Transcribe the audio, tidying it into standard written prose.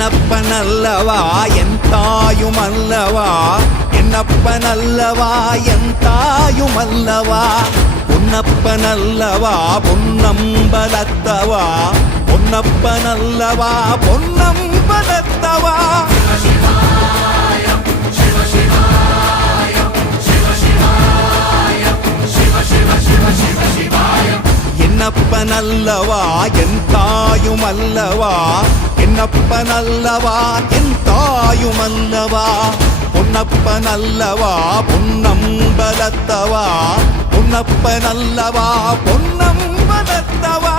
என்னப்பனல்லவா என் தாயுமல்லவா என்னப்பனல்லவா என் தாயுமல்லவா பொன்னப்பனல்லவா பொன்னம்பலத்தவா பொன்னப்பனல்லவா பொன்னம்பலத்தவா என்னப்பனல்லவா என் தாயுமல்லவா என்னப்பனல்லவா என் தாயுமல்லவா பொன்னப்பனல்லவா பொன்னம்பலத்தவா பொன்னப்பனல்லவா பொன்னம்பலத்தவா